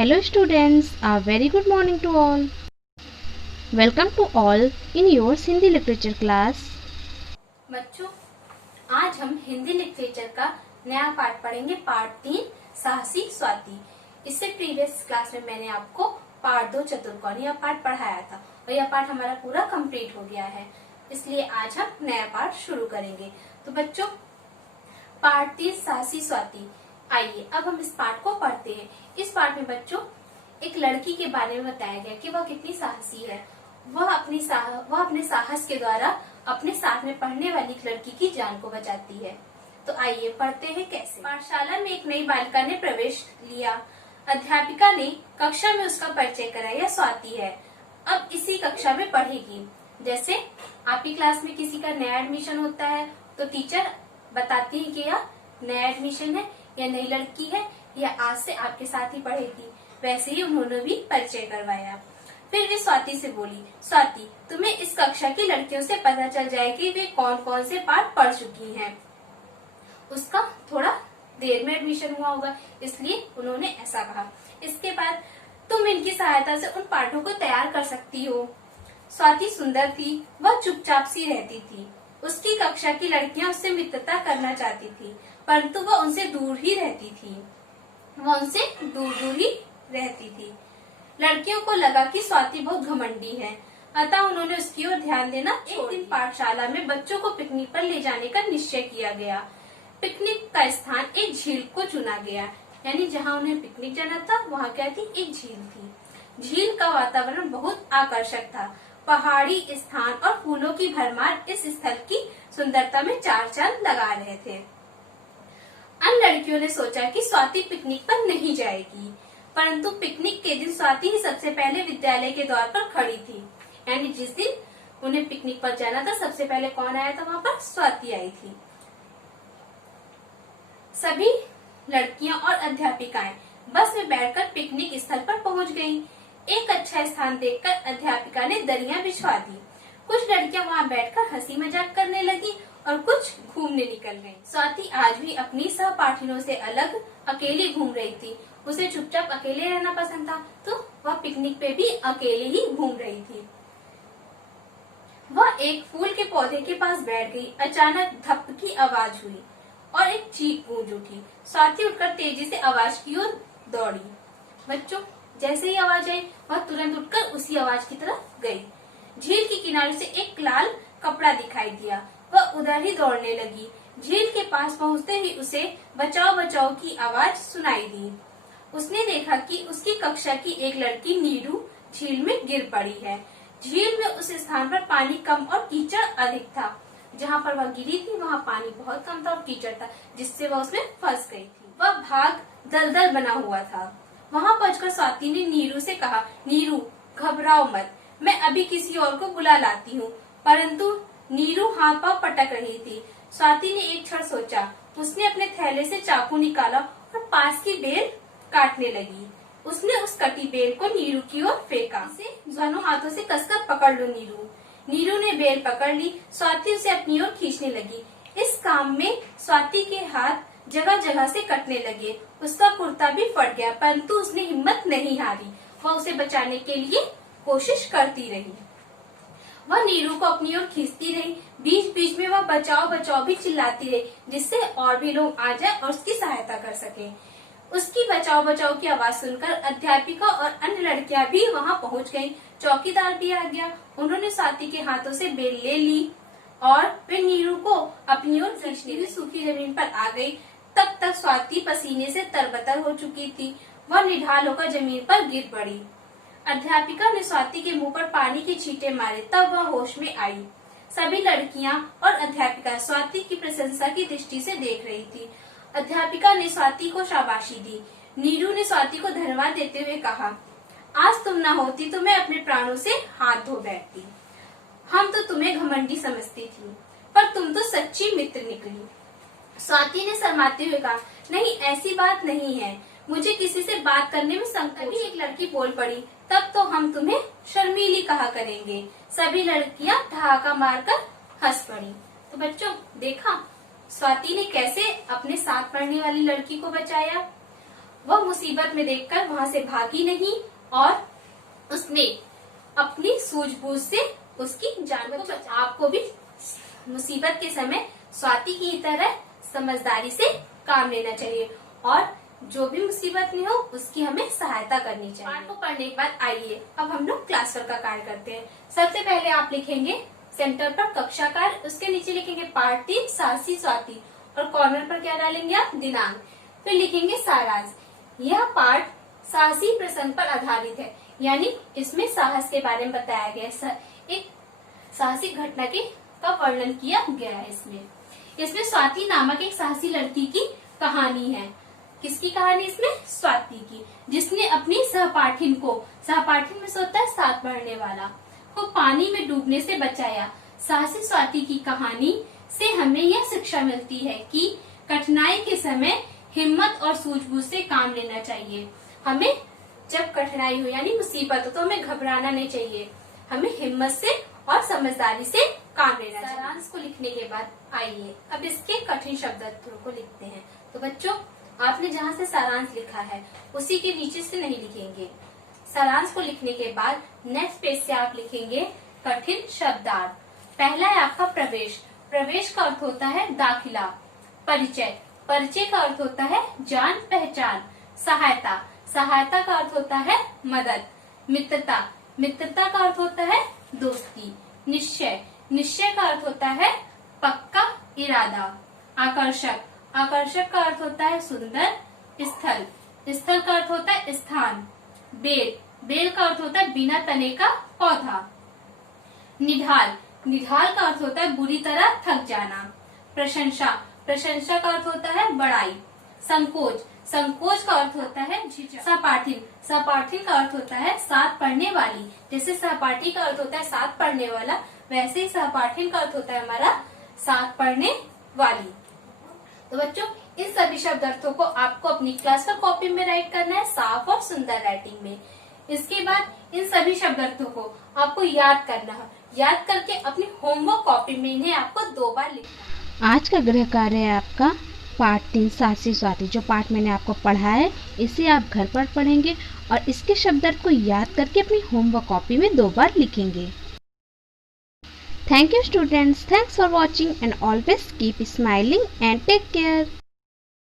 Hello students, a very good morning to all. Welcome to all in your Hindi literature class. बच्चों, आज हम Hindi literature का नया पाठ पढ़ेंगे। पार्ट 3 साहसी स्वाति। इससे प्रीवियस क्लास में मैंने आपको पार्ट 2 चतुर्कोण यह पाठ पढ़ाया था और यह पाठ हमारा पूरा कंप्लीट हो गया है, इसलिए आज हम नया पाठ शुरू करेंगे। तो बच्चों, पार्ट 3 साहसी स्वाति। आइए अब हम इस पाठ को पढ़ते हैं। इस पाठ में बच्चों एक लड़की के बारे में बताया गया कि वह कितनी साहसी है। वह अपने साहस के द्वारा अपने साथ में पढ़ने वाली एक लड़की की जान को बचाती है। तो आइए पढ़ते हैं कैसे। पाठशाला में एक नई बालिका ने प्रवेश लिया। अध्यापिका ने कक्षा में उसका परिचय कराया। यह स्वाति है, अब इसी कक्षा में पढ़ेगी। जैसे आपकी क्लास में किसी का नया एडमिशन होता है तो टीचर बताती है कि यह नया एडमिशन है, यह नई लड़की है, यह आज से आपके साथ ही पढ़ेगी। वैसे ही उन्होंने भी परिचय करवाया। फिर वे स्वाति से बोली, स्वाति, तुम्हें इस कक्षा की लड़कियों से पता चल जाए कि वे कौन कौन से पाठ पढ़ चुकी हैं। उसका थोड़ा देर में एडमिशन हुआ होगा, इसलिए उन्होंने ऐसा कहा। इसके बाद तुम इनकी सहायता से उन पाठों को तैयार कर सकती हो। स्वाति सुंदर थी, वह चुपचाप सी रहती थी। उसकी कक्षा की लड़कियां उससे मित्रता करना चाहती थी, परंतु वह उनसे दूर ही रहती थी। लड़कियों को लगा कि स्वाति बहुत घमंडी है, अतः उन्होंने उसकी ओर ध्यान देना छोड़ दिया। एक दिन पाठशाला में बच्चों को पिकनिक पर ले जाने का निश्चय किया गया। पिकनिक का स्थान एक झील को चुना गया, यानी जहाँ उन्हें पिकनिक जाना था वहाँ क्या थी, एक झील थी। झील का वातावरण बहुत आकर्षक था। पहाड़ी स्थान और फूलों की भरमार इस स्थल की सुंदरता में चार चांद लगा रहे थे। अन्य लड़कियों ने सोचा कि स्वाति पिकनिक पर नहीं जाएगी, परंतु पिकनिक के दिन स्वाति ही सबसे पहले विद्यालय के द्वार पर खड़ी थी। यानी जिस दिन उन्हें पिकनिक पर जाना था, सबसे पहले कौन आया था वहाँ पर, स्वाति आई थी। सभी लड़कियां और अध्यापिकाएं बस में बैठकर पिकनिक स्थल पर पहुंच गईं। एक अच्छा स्थान देखकर अध्यापिका ने दरियां बिछवा दी। कुछ लड़कियां वहां बैठकर हंसी मजाक करने लगी और कुछ घूमने निकल गईं। स्वाति आज भी अपनी सहपाठियों से अलग अकेली घूम रही थी। उसे चुपचाप अकेले रहना पसंद था, तो वह पिकनिक पे भी अकेले ही घूम रही थी। वह एक फूल के पौधे के पास बैठ गई। अचानक धप की आवाज हुई और एक चीख गूंज उठी। स्वाति उठकर तेजी से आवाज की ओर दौड़ी। बच्चों, जैसे ही आवाज आई, वह तुरंत उठकर उसी आवाज की तरफ गई। झील के किनारे से एक लाल कपड़ा दिखाई दिया। वह उधर ही दौड़ने लगी। झील के पास पहुंचते ही उसे बचाओ बचाओ की आवाज सुनाई दी। उसने देखा कि उसकी कक्षा की एक लड़की नीरू झील में गिर पड़ी है। झील में उस स्थान पर पानी कम और कीचड़ अधिक था। जहाँ पर वह गिरी थी वहाँ पानी बहुत कम था और कीचड़ था, जिससे वह उसमें फंस गई थी। वह भाग दलदल बना हुआ था। वहाँ पहुंचकर स्वाति ने नीरू से कहा, नीरू घबराओ मत, मैं अभी किसी और को बुला लाती हूँ। परंतु नीरू हाथ पांव पटक रही थी। स्वाति ने एक क्षण सोचा। उसने अपने थैले से चाकू निकाला और पास की बेल काटने लगी। उसने उस कटी बेल को नीरू की ओर फेंका। इसे दोनों हाथों से कसकर पकड़ लो नीरू। नीरू ने बेल पकड़ ली। स्वाति उसे अपनी ओर खींचने लगी। इस काम में स्वाति के हाथ जगह जगह से कटने लगे। उसका कुर्ता भी फट गया, परंतु उसने हिम्मत नहीं हारी। वह उसे बचाने के लिए कोशिश करती रही। वह नीरू को अपनी ओर खींचती रही। बीच बीच में वह बचाओ बचाओ भी चिल्लाती रही, जिससे और भी लोग आ जाए और उसकी सहायता कर सके। उसकी बचाओ बचाओ की आवाज सुनकर अध्यापिका और अन्य लड़कियां भी वहां पहुंच गईं। चौकीदार भी आ गया। उन्होंने स्वाति के हाथों से बेल ले ली और वे नीरू को अपनी ओर खींचने हुई सूखी जमीन पर आ गई। तब तक स्वाति पसीने से तरबतर हो चुकी थी। वह निढाल होकर जमीन पर गिर पड़ी। अध्यापिका ने स्वाति के मुंह पर पानी के छींटे मारे, तब वह होश में आई। सभी लड़कियां और अध्यापिका स्वाति की प्रशंसा की दृष्टि से देख रही थी। अध्यापिका ने स्वाति को शाबाशी दी। नीरू ने स्वाति को धन्यवाद देते हुए कहा, आज तुम न होती तो मैं अपने प्राणों से हाथ धो बैठती। हम तो तुम्हें घमंडी समझती थी, पर तुम तो सच्ची मित्र निकली। स्वाति ने शर्माते हुए कहा, नहीं ऐसी बात नहीं है, मुझे किसी से बात करने में संकोच। तभी एक लड़की बोल पड़ी, तब तो हम तुम्हें शर्मीली कहा करेंगे। सभी लड़कियां ठहाका मारकर हंस पड़ी। तो बच्चों, देखा स्वाति ने कैसे अपने साथ पढ़ने वाली लड़की को बचाया। वह मुसीबत में देखकर वहां से भागी नहीं और उसने अपनी सूझबूझ से उसकी जान को बचाया। आपको भी मुसीबत के समय स्वाति की तरह समझदारी से काम लेना चाहिए और जो भी मुसीबत में हो उसकी हमें सहायता करनी चाहिए। पाठ को पढ़ने के बाद आइए अब हम लोग क्लास वर्क का कार्य करते हैं। सबसे पहले आप लिखेंगे सेंटर पर कक्षा कार्य, उसके नीचे लिखेंगे पाठ 3 साहसी स्वाति और कॉर्नर पर क्या डालेंगे आप, दिनांक। फिर लिखेंगे सारांश। यह पाठ साहसी प्रसंग पर आधारित है, यानी इसमें साहस के बारे में बताया गया है, एक साहसिक घटना का वर्णन किया गया है। इसमें स्वाति नामक एक साहसी लड़की की कहानी है। किसकी कहानी इसमें, स्वाति की, जिसने अपनी सहपाठिन में से होता है साथ पढ़ने वाला, को पानी में डूबने से बचाया। साहसी स्वाति की कहानी से हमें यह शिक्षा मिलती है कि कठिनाई के समय हिम्मत और सूझबूझ से काम लेना चाहिए। हमें जब कठिनाई हो यानी मुसीबत हो तो हमें घबराना नहीं चाहिए, हमें हिम्मत से और समझदारी से काम लेना चाहिए। सारांश को लिखने के बाद आइए अब इसके कठिन शब्दार्थों को लिखते हैं। तो बच्चों, आपने जहाँ से सारांश लिखा है उसी के नीचे से नहीं लिखेंगे। सारांश को लिखने के बाद नेक्स्ट पेज से आप लिखेंगे कठिन शब्दार्थ। पहला है आपका प्रवेश। प्रवेश का अर्थ होता है दाखिला। परिचय। परिचय का अर्थ होता है जान पहचान। सहायता। सहायता का अर्थ होता है मदद। मित्रता। मित्रता का अर्थ होता है दोस्ती। निश्चय। निश्चय का अर्थ होता है पक्का इरादा। आकर्षक। आकर्षक का अर्थ होता है सुंदर। स्थल। स्थल का अर्थ होता है स्थान। बेल। बेल का अर्थ होता है बिना तने का पौधा। निढाल। निढाल का अर्थ होता है बुरी तरह थक जाना। प्रशंसा। प्रशंसा का अर्थ होता है बड़ाई। संकोच। संकोच का अर्थ होता है झिझक। सहपाठिन। सहपाठिन का अर्थ होता है साथ पढ़ने वाली। जैसे सहपाठी का अर्थ होता है साथ पढ़ने वाला, वैसे ही सहपाठिन का अर्थ होता है हमारा साथ पढ़ने वाली। तो बच्चों, इन सभी शब्द अर्थों को आपको अपनी क्लास पर कॉपी में राइट करना है, साफ और सुंदर राइटिंग में। इसके बाद इन सभी शब्द अर्थों को आपको याद करना है। याद करके अपनी होमवर्क कॉपी में इन्हें आपको 2 बार लिखना है। आज का गृह कार्य है आपका पाठ 3 साहसी स्वाति। जो पाठ मैंने आपको पढ़ा है इसे आप घर पर पढ़ेंगे और इसके शब्दार्थ को याद करके अपनी होमवर्क कॉपी में 2 बार लिखेंगे। Thank you students. Thanks for watching and always keep smiling and take care.